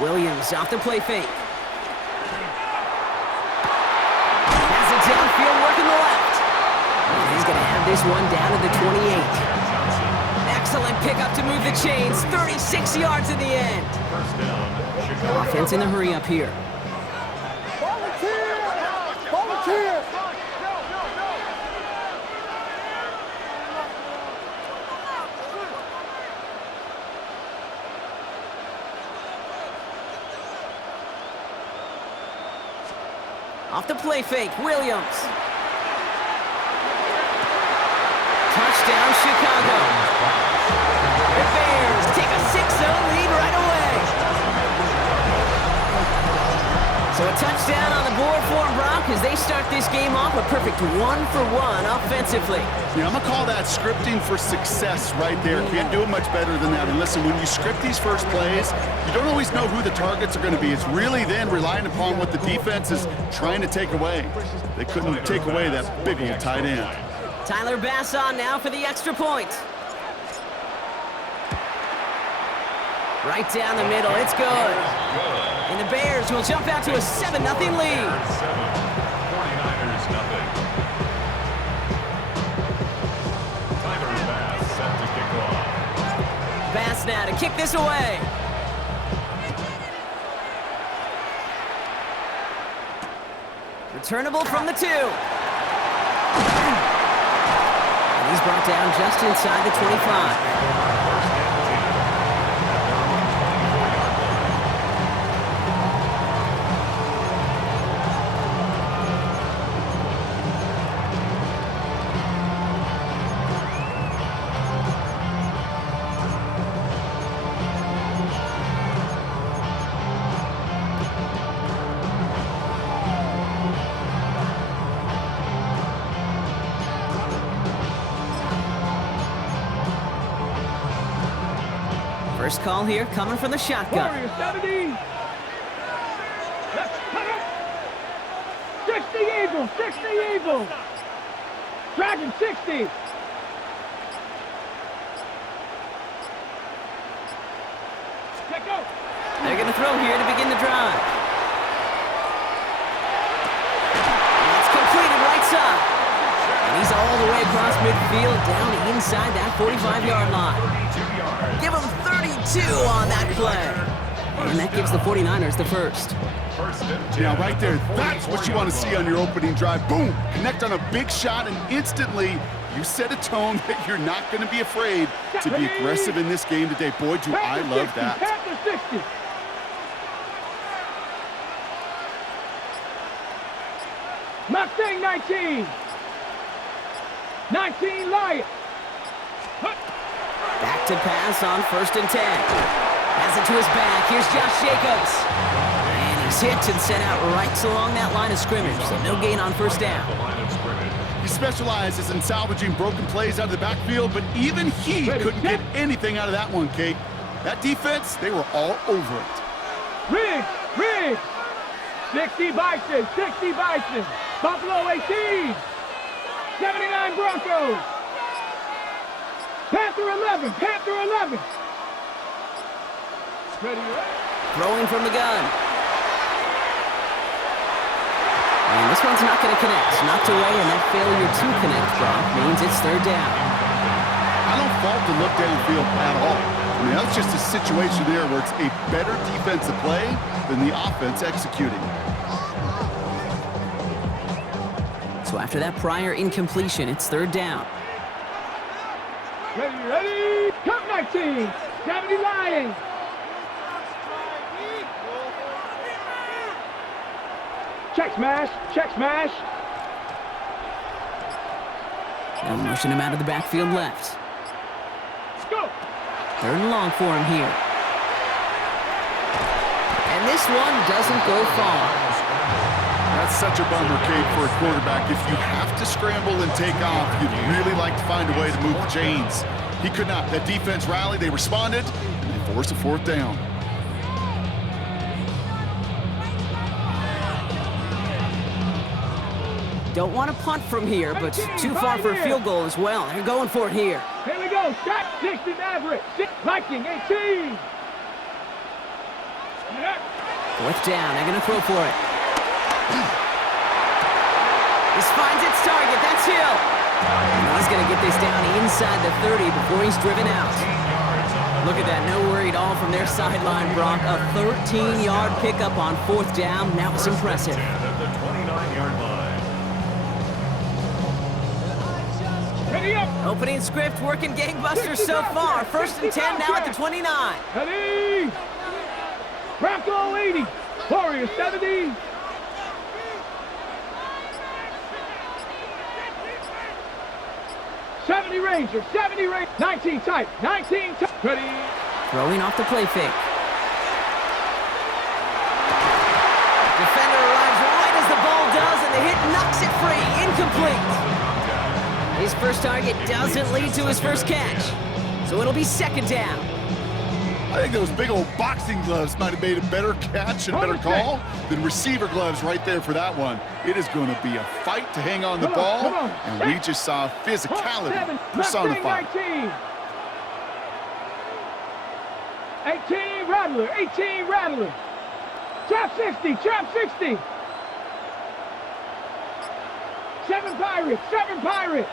Williams off the play fake. Has it downfield, working the left. And he's going to have this one down to the 28. Excellent pickup to move the chains. 36 yards in the end. First down, Chicago. Offense in the hurry up here. Volunteer! Off the play fake, Williams. Touchdown, Chicago. The Bears take a 6-0 lead right away. So a touchdown on the board for them, Brock, as they start this game off a perfect 1-for-1 offensively. Yeah, I'm going to call that scripting for success right there. Can't do it much better than that. And listen, when you script these first plays, you don't always know who the targets are going to be. It's really then relying upon what the defense is trying to take away. They couldn't take away that big old tight end. Tyler Bass on now for the extra point. Right down the middle, it's good. And the Bears will jump out to a 7-0 lead. 49ers nothing. Tyler Bass set to kick off. Bass now to kick this away. Returnable from the 2. And he's brought down just inside the 25. First call here coming from the shotgun. Warrior 70. Let's cut it. 60 Eagles, 60 Eagles. Dragon 60. Check out. They're going to throw here to begin the drive. And it's completed right side. And he's all the way across midfield down inside that 45-yard line. Give him 32 on that play. And that gives the 49ers the first. Now, right there, that's what you want to see on your opening drive. Boom! Connect on a big shot, and instantly you set a tone that you're not going to be afraid to be aggressive in this game today. Boy, do I love that. Panther 60. Mustang 19. 19 Lion. Back to pass on 1st and 10. Has it to his back. Here's Josh Jacobs. And he's hit and sent out right along that line of scrimmage. So no gain on 1st down. He specializes in salvaging broken plays out of the backfield, but even he couldn't get anything out of that one, Kate. That defense, they were all over it. Riggs. 60 Bison, 60 Bison. Buffalo 18. 79 Broncos. Panther 11, Panther 11. Ready, Throwing from the gun. And this one's not going to connect. Knocked away, and that failure to connect, Brock, means it's 3rd down. I don't fault the look downfield at all. I mean, that's just a situation there where it's a better defensive play than the offense executing. So after that prior incompletion, it's 3rd down. Ready. Cup 19, 70 Lions. Check smash. They'll motion him out of the backfield left. Let's go. 3rd and long for him here. And this one doesn't go far. That's such a bummer, Kate, for a quarterback. If you have to scramble and take off, you'd really like to find a way to move the chains. He could not. That defense rallied, they responded, and they forced a 4th down. Don't want to punt from here, but too far for a field goal as well. They're going for it here. Here we go. Shot 60 Maverick. Viking 18. Fourth down, they're going to throw for it. This finds its target, that's Hill. And he's going to get this down inside the 30 before he's driven out. Look at that, no worry at all from their sideline, Brock. A 13-yard pickup on fourth down, that was impressive. At the 29-yard line. Ready up. Opening script working gangbusters so far. First and 10 now at the 29. Ready. Bronco 80. Warrior 70. Ranger, 70 Ranger, 19 tight, 19 tight. Ready. Throwing off the play fake. Defender arrives right as the ball does, and the hit knocks it free. Incomplete. His first target doesn't lead to his first catch, so it'll be second down. I think those big old boxing gloves might have made a better catch and a better call than receiver gloves right there for that one. It is going to be a fight to hang on the ball, and we just saw physicality personified. 18 Rattler, 18 Rattler. Trap 60, trap 60. 7 Pirate, 7 Pirate.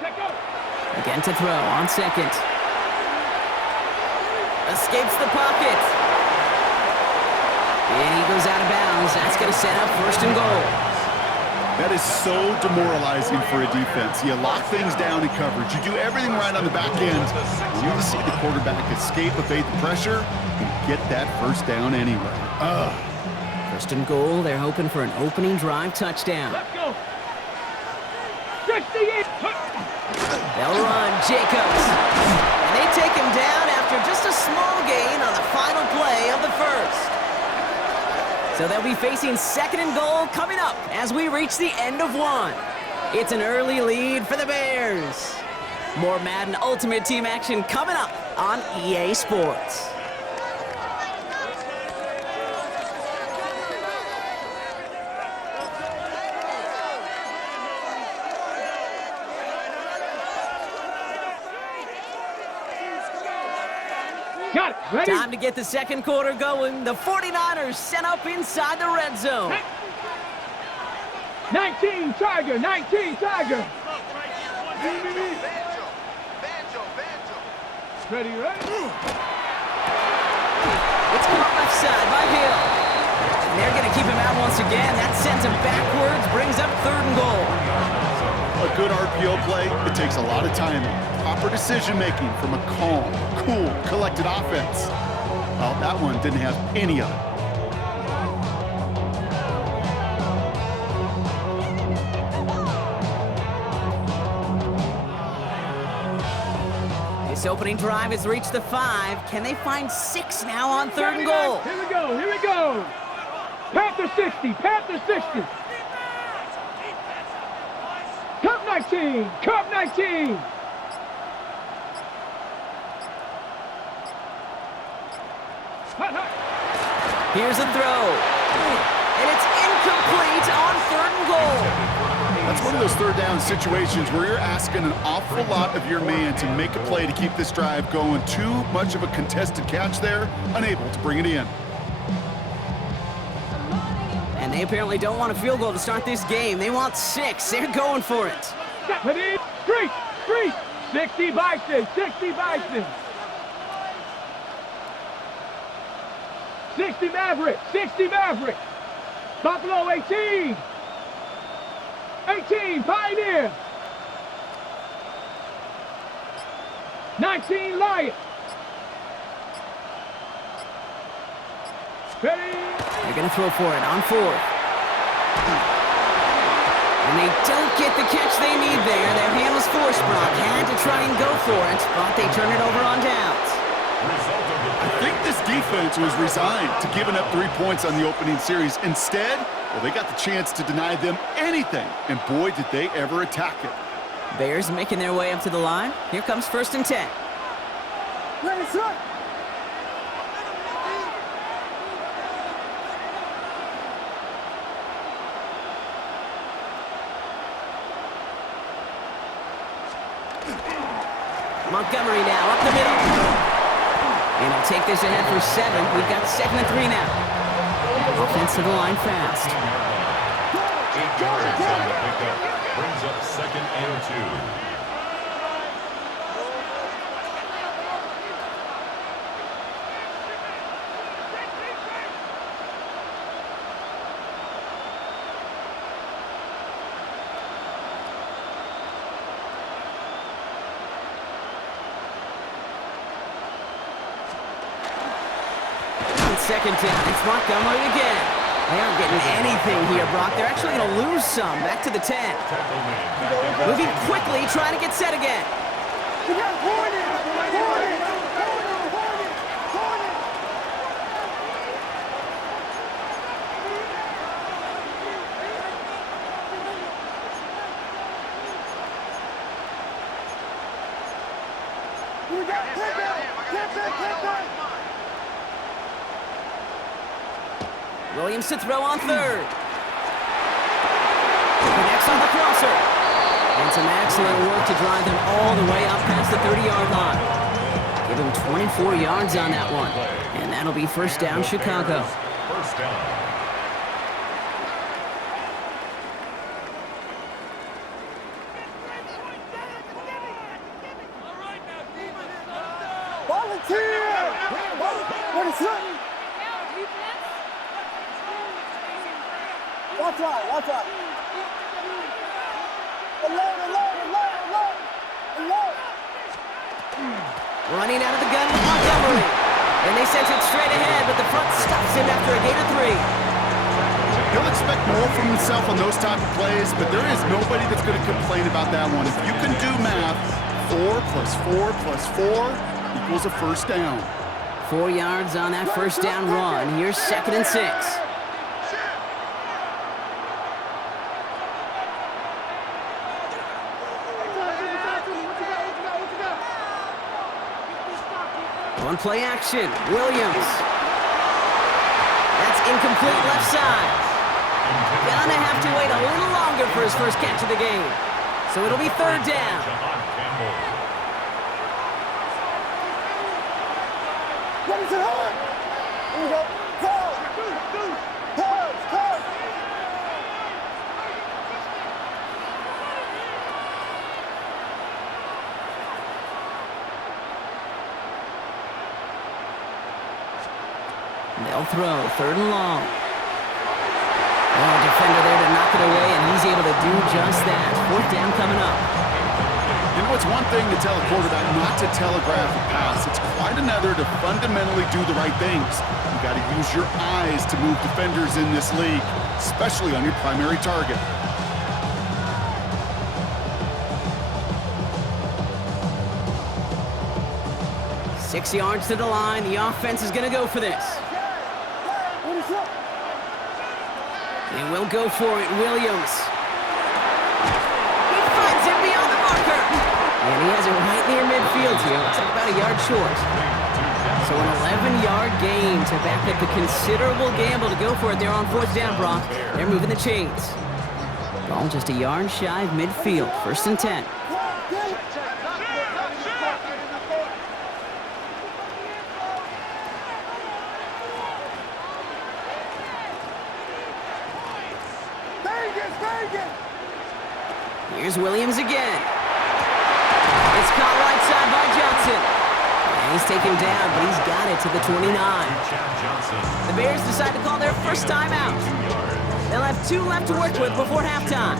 Let go. Again to throw on second. Escapes the pocket. And he goes out of bounds. That's going to set up first and goal. That is so demoralizing for a defense. You lock things down in coverage. You do everything right on the back end. You see the quarterback escape, evade the pressure, and get that first down anyway. First and goal. They're hoping for an opening drive touchdown. Let's go. 68. They'll run Jacobs. And they take him down after just a small gain on the final play of the first. So they'll be facing second and goal coming up as we reach the end of one. It's an early lead for the Bears. More Madden Ultimate Team action coming up on EA Sports. Got it. Ready? Time to get the second quarter going. The 49ers sent up inside the red zone. 19 Tiger, 19 Tiger. Ready, ready. It's caught left side by Hill. And they're going to keep him out once again. That sends him backwards, brings up third and goal. A good RPO play, it takes a lot of timing. Proper decision-making from a calm, cool, collected offense. Well, that one didn't have any of it. This opening drive has reached the 5. Can they find 6 now on third and goal? Here we go, here we go. Panther 60, Panther 60. Cup 19, Cup 19. Here's a throw. And it's incomplete on third and goal. That's one of those third down situations where you're asking an awful lot of your man to make a play to keep this drive going. Too much of a contested catch there, unable to bring it in. And they apparently don't want a field goal to start this game. They want 6. They're going for it. Ready? Street, street. 60 Bison, 60 Bison. 60 Maverick, 60 Maverick. Buffalo 18. 18 Pioneer. 19 Lion. Ready? They're going to throw for it on fourth. And they don't get the catch they need there. Their hand was forced. Brock had to try and go for it, but they turn it over on downs. I think this defense was resigned to giving up 3 points on the opening series. Instead, well, they got the chance to deny them anything, and boy, did they ever attack it. Bears making their way up to the line. Here comes first and 10. Ready, set. Montgomery now up the middle. And he'll take this ahead for 7. We've got 2nd and 3 now. Offense to the line fast. 8 yards on the pickup. Brings up 2nd and 2. Second down. It's Montgomery again. They aren't getting anything here, Brock. They're actually going to lose some. Back to the 10. Moving quickly, trying to get set again. Williams to throw on 3rd. Connects on the crosser. And some excellent work to drive them all the way up past the 30-yard line. Give him 24 yards on that one. And that'll be first down, Chicago. First down. Volunteer! What is it? Watch out, watch out. Alert. Running out of the gun with Montgomery. And they sent it straight ahead, but the front stops him after a gain of 3. He'll expect more from himself on those type of plays, but there is nobody that's going to complain about that one. If you can do math, 4 plus 4 plus 4 equals a first down. 4 yards on that first down run. Here's 2nd and 6. One play action. Williams. That's incomplete left side. Gonna have to wait a little longer for his first catch of the game. So it'll be 3rd down. What is it on? Here we go. Call. They'll throw. 3rd and long. Oh, defender there to knock it away, and he's able to do just that. 4th down coming up. You know, it's one thing to tell a quarterback not to telegraph a pass. It's quite another to fundamentally do the right things. You got to use your eyes to move defenders in this league, especially on your primary target. Six yards to the line. The offense is going to go for this. They will go for it. Williams. He finds him beyond the marker. And he has it right near midfield here. Looks like about a yard short. So an 11-yard gain to back up a considerable gamble to go for it there on 4th down, Brock. They're moving the chains. Ball just a yard shy of midfield. 1st and 10. Here's Williams again. It's caught right side by Johnson. And he's taken down, but he's got it to the 29. The Bears decide to call their first time out. They'll have 2 left to work with before halftime.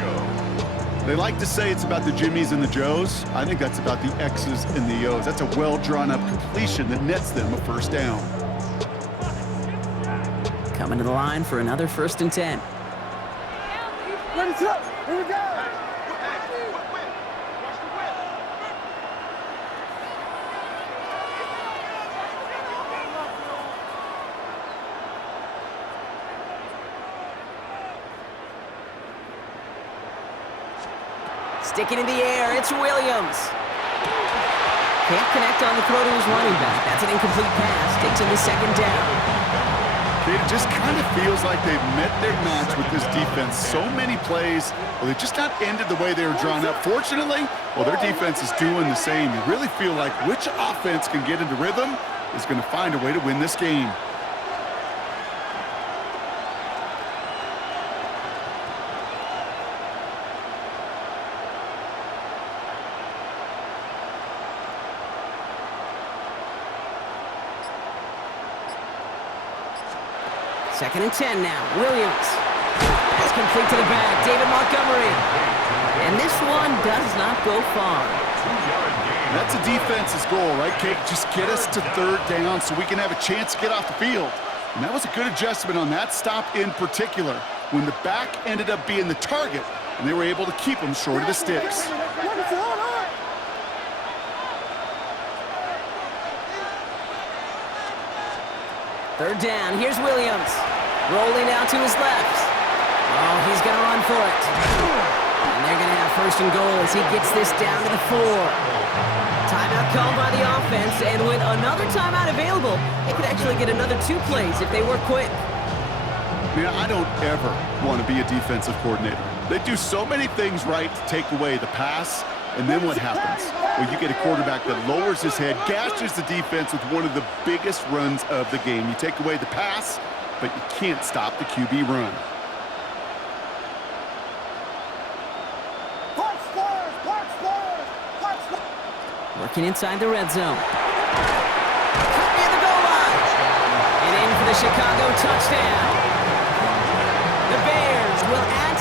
They like to say it's about the Jimmies and the Joes. I think that's about the X's and the O's. That's a well-drawn-up completion that nets them a first down. Coming to the line for another 1st and 10. Ready, set, here we go. Sticking in the air, it's Williams. Can't connect on the throw to his running back. That's an incomplete pass. Takes him to 2nd down. It just kind of feels like they've met their match with this defense. So many plays, well, they just not ended the way they were drawn up. Fortunately, well, their defense is doing the same. You really feel like which offense can get into rhythm? is going to find a way to win this game. Second and 10 now. Williams. That's complete to the back. David Montgomery. And this one does not go far. That's a defense's goal, right, Kate? Just get us to third down so we can have a chance to get off the field. And that was a good adjustment on that stop in particular, when the back ended up being the target, and they were able to keep him short of the sticks. Third down, here's Williams. Rolling out to his left. Oh, he's going to run for it. And they're going to have first and goal as he gets this down to the 4. Timeout called by the offense, and with another timeout available, they could actually get another 2 plays if they were quick. Man, I don't ever want to be a defensive coordinator. They do so many things right to take away the pass, and then what happens? Well, you get a quarterback that lowers his head, gashes the defense with one of the biggest runs of the game. You take away the pass, but you can't stop the QB run. Working inside the red zone. Near the goal line. And in for the Chicago touchdown. The Bears will add